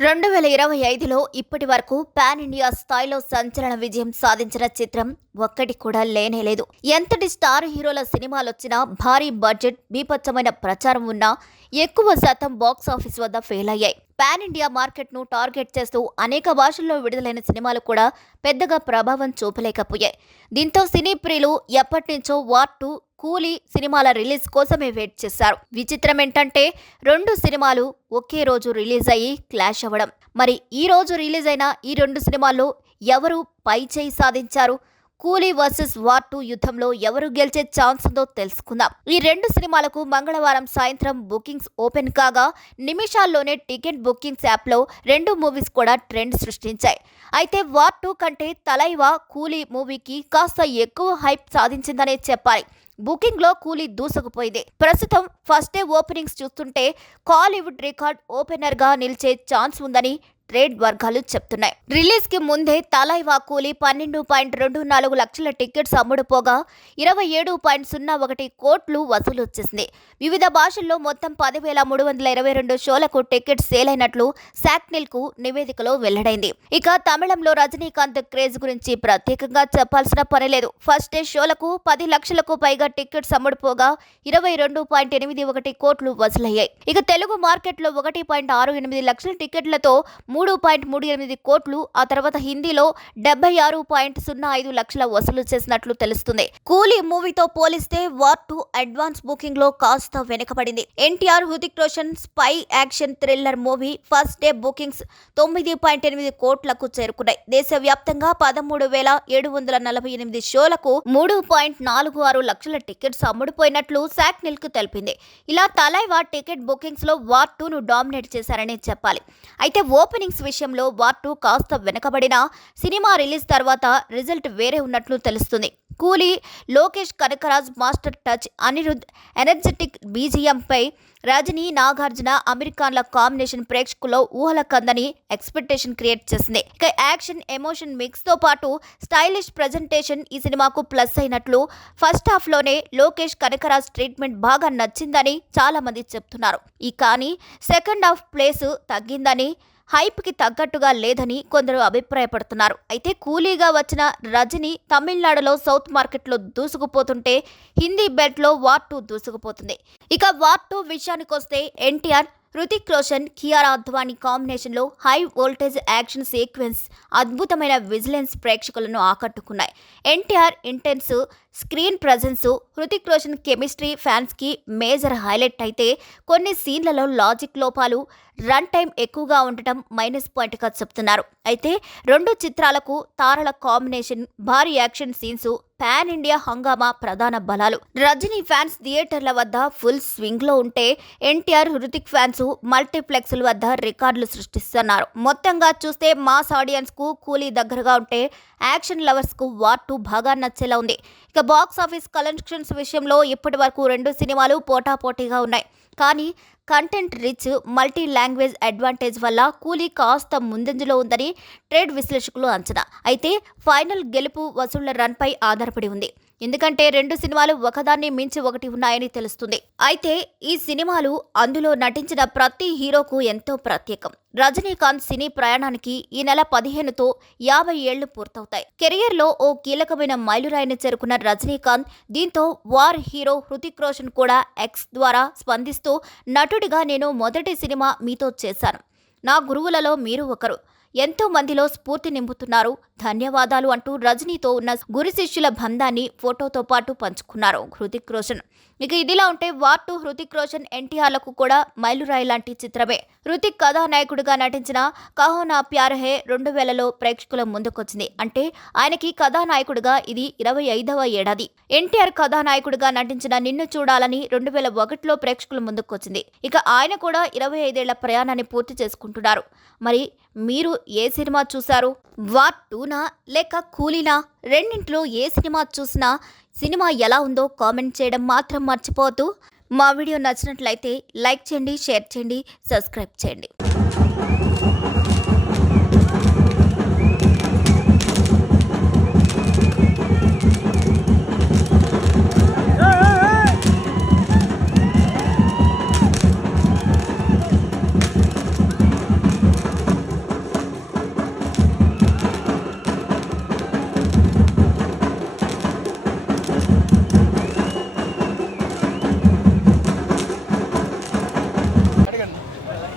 2025లో ఇప్పటి వరకు pan India స్థాయిలో సంచలన విజయం సాధించిన చిత్రం ఒక్కటి కూడా లేనేలేదు. ఎంతటి స్టార్ హీరోల సినిమాలొచ్చినా, భారీ బడ్జెట్, బీభత్సమైన ప్రచారం ఉన్నా ఎక్కువ శాతం బాక్సాఫీస్ వద్ద ఫెయిల్ అయ్యాయి. పాన్ ఇండియా మార్కెట్ను టార్గెట్ చేస్తూ అనేక భాషల్లో విడుదలైన సినిమాలు కూడా పెద్దగా ప్రభావం చూపలేకపోయాయి. దీంతో సినీ ప్రియులు ఎప్పటినుంచో వార్ 2, కూలీ సినిమాల రిలీజ్ కోసమే వెయిట్ చేశారు. విచిత్రం ఏంటంటే రెండు సినిమాలు ఒకే రోజు రిలీజ్ అయ్యి క్లాష్ అవ్వడం. మరి ఈ రోజు రిలీజ్ అయిన ఈ రెండు సినిమాల్లో ఎవరు పై చేయి సాధించారు? కూలీ వర్సెస్ వార్ 2 యుద్ధంలో ఎవరు గెలిచే ఛాన్స్ ఉందో తెలుసుకుందాం. ఈ రెండు సినిమాలకు మంగళవారం సాయంత్రం బుకింగ్స్ ఓపెన్ కాగా నిమిషాల్లోనే టికెట్ బుకింగ్స్ యాప్లో రెండు మూవీస్ కూడా ట్రెండ్ సృష్టించాయి. అయితే వార్ 2 కంటే తలైవా కూలీ మూవీకి కాస్త ఎక్కువ హైప్ సాధించిందనే చెప్పాలి. బుకింగ్ లో కూలీ దూసుకుపోయింది. ప్రస్తుతం ఫస్ట్ డే ఓపెనింగ్స్ చూస్తుంటే కాలీవుడ్ రికార్డ్ ఓపెనర్ గా నిలిచే ఛాన్స్ ఉందని ట్రేడ్ వర్గాలు చెప్తున్నాయి. రిలీజ్ కి ముందే తలైవా కూలీ 12.24 లక్షల టికెట్స్ అమ్ముడుపోగా 27.01 కోట్లు వసూలు వచ్చేసింది. వివిధ భాషల్లో మొత్తం 10,322 షోలకు టికెట్స్ సేల్ అయినట్లు శాక్నిల్ కు నివేదికలో వెల్లడైంది. ఇక తమిళంలో రజనీకాంత్ క్రేజ్ గురించి ప్రత్యేకంగా చెప్పాల్సిన పనిలేదు. ఫస్ట్ డే షోలకు 10 లక్షలకు పైగా టికెట్స్ అమ్ముడుపోగా 22.81 కోట్లు వసూలయ్యాయి. ఇక తెలుగు మార్కెట్లో 1.68 లక్షల టికెట్లతో 3.38 కోట్లు, ఆ తర్వాత హిందీలో 76.05 లక్షల వసూలు చేసినట్లు తెలుస్తుంది. కూలీ మూవీతో పోలిస్తే వార్ 2 అడ్వాన్స్ బుకింగ్ లో కాస్త వెనుకబడింది. NTR, Hrithik Roshan spy action thriller movie first day bookings 9.8 కోట్లకు చేరుకున్నాయి. దేశవ్యాప్తంగా 13,748 షోలకు 3.46 లక్షల టికెట్స్ అమ్ముడుపోయినట్లు శాక్నిల్ కు తెలిపింది. ఇలా తలైవా టికెట్ బుకింగ్స్ లో వార్ 2 ను డామినేట్ చేశారని చెప్పాలి. అయితే ఓపెనింగ్స్ విషయంలో వార్ 2 కాస్త వెనకబడినా సినిమా రిలీజ్ తర్వాత రిజల్ట్ వేరే ఉన్నట్లు తెలుస్తుంది. Coolie Lokesh Kanagaraj master touch, Anirudh energetic బీజిఎంపై రజనీ, నాగార్జున, అమీర్ ఖాన్ల కాంబినేషన్ ప్రేక్షకుల్లో ఊహల కందని ఎక్స్పెక్టేషన్ క్రియేట్ చేసింది. ఇక యాక్షన్, ఎమోషన్ మిక్స్ తో పాటు స్టైలిష్ ప్రెజెంటేషన్ ఈ సినిమాకు ప్లస్ అయినట్లు ఫస్ట్ హాఫ్ లోనే లోకేష్ కనకరాజ్ ట్రీట్మెంట్ బాగా నచ్చిందని చాలా మంది చెప్తున్నారు. కానీ సెకండ్ హాఫ్ ప్లేస్ తగ్గిందని, హైప్ కి తగ్గట్టుగా లేదని కొందరు అభిప్రాయపడుతున్నారు. అయితే కూలీగా వచ్చిన రజనీ తమిళనాడులో సౌత్ మార్కెట్లో దూసుకుపోతుంటే హిందీ బెల్ట్ లో వార్ 2 దూసుకుపోతుంది. ఇక వార్ 2 విషయానికొస్తే ఎన్టీఆర్, హృతిక్ రోషన్, కియారా అద్వానీ కాంబినేషన్ లో హై వోల్టేజ్ యాక్షన్ సీక్వెన్స్, అద్భుతమైన విజిలెన్స్ ప్రేక్షకులను ఆకట్టుకున్నాయి. NTR intense screen presence, Hrithik Roshan chemistry fans కి మేజర్ హైలైట్ అయితే కొన్ని సీన్లలో లాజిక్ లోపాలు, రన్ టైం ఎక్కువగా ఉండటం మైనస్ పాయింట్ గా చెప్తున్నారు. అయితే రెండు చిత్రాలకు తారల కాంబినేషన్, భారీ యాక్షన్ సీన్స్, పాన్ ఇండియా హంగామా ప్రధాన బలాలు. రజనీ ఫ్యాన్స్ థియేటర్ల వద్ద ఫుల్ స్వింగ్ లో ఉంటే ఎన్టీఆర్, హృతిక్ ఫ్యాన్స్ మల్టీప్లెక్స్ల వద్ద రికార్డులు సృష్టిస్తున్నారు. మొత్తంగా చూస్తే మాస్ ఆడియన్స్ కు కూలీ దగ్గరగా ఉంటే యాక్షన్ లవర్స్ కు వార్ 2 బాగా నచ్చేలా ఉంది. ఇక బాక్స్ ఆఫీస్ కలెక్షన్స్ విషయంలో ఇప్పటి వరకు రెండు సినిమాలు పోటాపోటీగా ఉన్నాయి. కానీ content rich, multi language advantage వల్ల కూలీ కాస్త ముందంజలో ఉందని ట్రేడ్ విశ్లేషకులు అంచనా. అయితే ఫైనల్ గెలుపు వసూళ్ల రన్ పై ఆధారపడి ఉంది. ఎందుకంటే రెండు సినిమాలు ఒకదాన్ని మించి ఒకటి ఉన్నాయని తెలుస్తుంది. అయితే ఈ సినిమాలు అందులో నటించిన ప్రతి హీరోకు ఎంతో ప్రత్యేకం. రజనీకాంత్ సినీ ప్రయాణానికి ఈ నెల 15తో 50 ఏళ్లు పూర్తవుతాయి. కెరియర్ లో ఓ కీలకమైన మైలురాయిని చేరుకున్న రజనీకాంత్ దీంతో వార్ హీరో హృతిక్ రోషన్ కూడా ఎక్స్ ద్వారా స్పందిస్తూ నటుడిగా నేను మొదటి సినిమా మీతో చేశాను. నా గురువులలో మీరు ఒకరు. ఎంతో మందిలో స్ఫూర్తి నింపుతున్నారు. ధన్యవాదాలు అంటూ రజనీతో ఉన్న గురు శిష్యుల బంధాన్ని ఫోటోతో పాటు పంచుకున్నారు హృతిక్ రోషన్. ఇక ఇదిలా ఉంటే వార్ 2 హృతిక్ రోషన్, ఎన్టీఆర్లకు కూడా మైలురాయి లాంటి చిత్రమే. హృతిక్ కథానాయకుడిగా నటించిన కహో నా ప్యార్ హై 2000లో ప్రేక్షకుల ముందుకొచ్చింది. అంటే ఆయనకి కథానాయకుడిగా ఇది 25వ ఏడాది. ఎన్టీఆర్ కథానాయకుడిగా నటించిన నిన్ను చూడాలని 2001లో ప్రేక్షకుల ముందుకొచ్చింది. ఇక ఆయన కూడా 25 ఏళ్ల ప్రయాణాన్ని పూర్తి చేసుకుంటున్నారు. మరి మీరు ఏ సినిమా చూశారు? వార్ 2నా లేక కూలీనా? రెండింటిలో ఏ సినిమా చూసినా సినిమా ఎలా ఉందో కామెంట్ చేయడం మాత్రం మర్చిపోవద్దు. మా వీడియో నచ్చినట్లయితే లైక్ చేయండి, షేర్ చేయండి, సబ్స్క్రైబ్ చేయండి.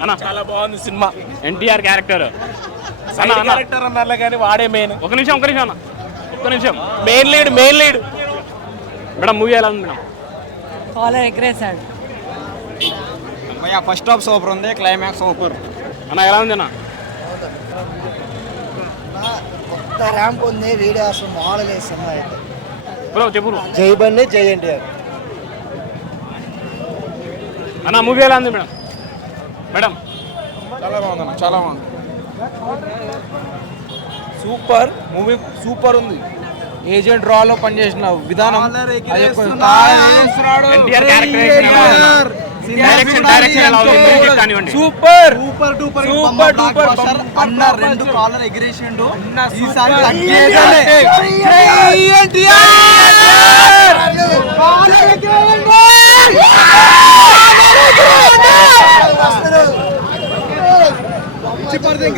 అన్న చాలా బాగుంది సినిమా. ఎన్టీఆర్ క్యారెక్టర్ క్యారెక్టర్ అన్నారులే కానీ వాడే మెయిన్. ఒక నిమిషం అన్న ఒక్క నిమిషం. మెయిన్ లీడ్ మేడం మూవీ ఎలా ఉంది మేడం? కాలర్ ఎగరేసాడు. ఫస్ట్ హాఫ్ సూపర్ ఉంది, క్లైమాక్స్ సూపర్. అన్న ఎలా ఉంది అన్న? కొత్త ర్యాంప్ ఉంది, వీడియో అసలు మామూలుగా లేదు సినిమా అయితే. బ్రో చెప్పు bro. జై బండి జై ఎన్టీఆర్. అన్న మూవీ ఎలా ఉంది మేడం? మేడం చాలా బాగుంది, చాలా బాగుంది. సూపర్ మూవీ, సూపర్ ఉంది. ఏజెంట్ రాలో పనిచేసిన విధానం, ఎన్టీఆర్ క్యారెక్టరైజేషన్ ఎలా ఉంది అన్న? డైరెక్షన్ ఎలా ఉంది? మ్యూజిక్ కానివ్వండి. Super super duper super duper అన్న రెండు కాలర్ ఎగిరేసిండు. ఈసారి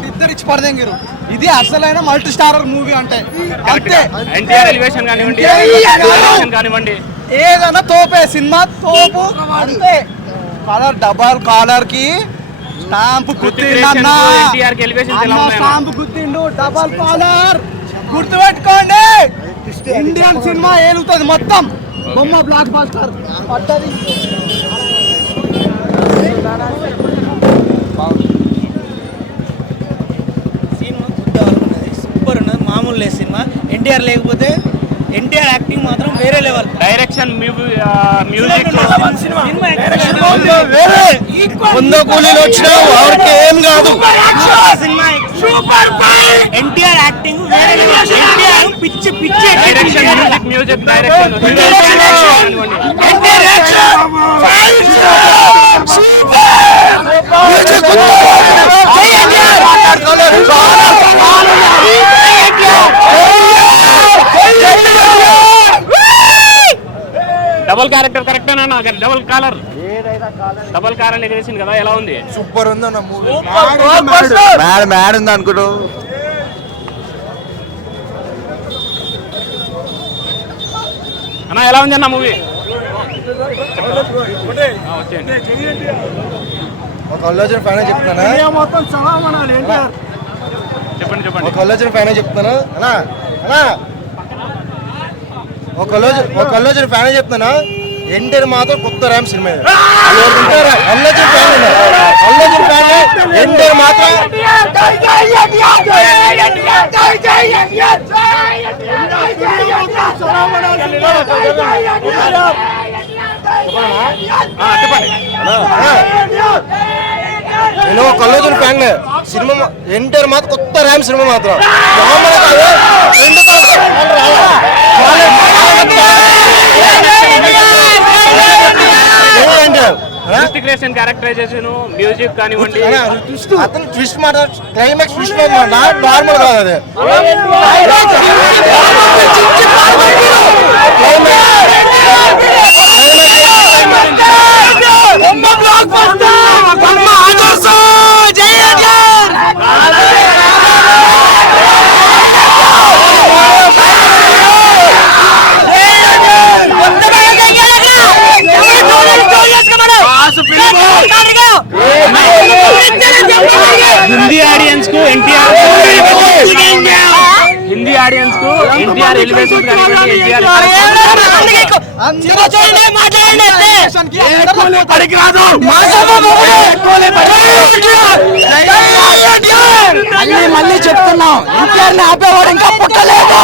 ఇద్దరు ఇచ్చి పడదెంగిరు. ఇది అసలైన మల్టీ స్టారర్ మూవీ అంటే అంతే. ఎన్టీఆర్ ఎలివేషన్ కానివ్వండి, డైరెక్షన్ కానివ్వండి, ఏదైనా తోపే సినిమా, తోపు అంతే. కాలర్ డబల్ కాలర్ కి స్టాంప్ గుర్తిండు, ఎన్టీఆర్ ఎలివేషన్ ఎలా ఉన్నాయి అన్న? స్టాంప్ గుర్తిండు, డబల్ కాలర్ గుర్తుపెట్టుకోండి. ఇండియన్ సినిమా ఏలుతుంది మొత్తం. బొమ్మ బ్లాక్ బాస్టర్ పట్టది. సూపర్ ఉన్నది, మామూలు లేదు సినిమా. ఎన్టీఆర్ లేకపోతే ఎన్టీఆర్ యాక్టింగ్ మాత్రం వేరే లెవెల్. డైరెక్షన్ మ్యూజిక్ ముందు కూలీలు వచ్చినా ఎవరికి ఏం కాదు. ఎన్టీఆర్ యాక్టింగ్ వేరే లెవెల్. ఎన్టీఆర్ పిచ్చి పిచ్చి direction music direction double character కరెక్టేనా? డబల్ కాలర్ ఎగరేసింది కదా, ఎలా ఉంది? సూపర్ ఉంది అన్న మూవీ. మ్యాడ్ ఉంది అనుకుంటూ. అన్న ఎలా ఉంది అన్న మూవీ? వచ్చేయండి. ఒక అల్లోజన్ ఫ్యాన్ చెప్తానా, చెప్పండి ఒక అల్లోజన్ ఫ్యాన్ చెప్తాను అన్నా అన్నా ఒక అల్లోజన్ ఫ్యాన్ చెప్తానా. ఎన్టీఆర్ మాత్రం కొత్త ర్యామ్ సినిమా. అల్లోజన్ ఫ్యాన్ ఎన్టీఆర్ మాత్రం నేను ఒక అల్లోజన్ ఫ్యాన్. సినిమా ఎన్టీఆర్ మాత్రం కొత్త ర్యామ్ సినిమా మాత్రం క్యారెక్టరైజేషన్ మ్యూజిక్ కానివ్వండి, అతను ట్విస్ట్ మాట క్లైమాక్స్ ట్విస్ట్ నార్మల్ కాదు అది. హిందీ ఆడియన్స్ కు ఎన్టీఆర్ ఎలివేషన్ కానివ్వండి, మళ్ళీ చెప్తున్నాం, ఎన్టీఆర్ ఆపేవాడు ఇంకా పుట్టలేదు.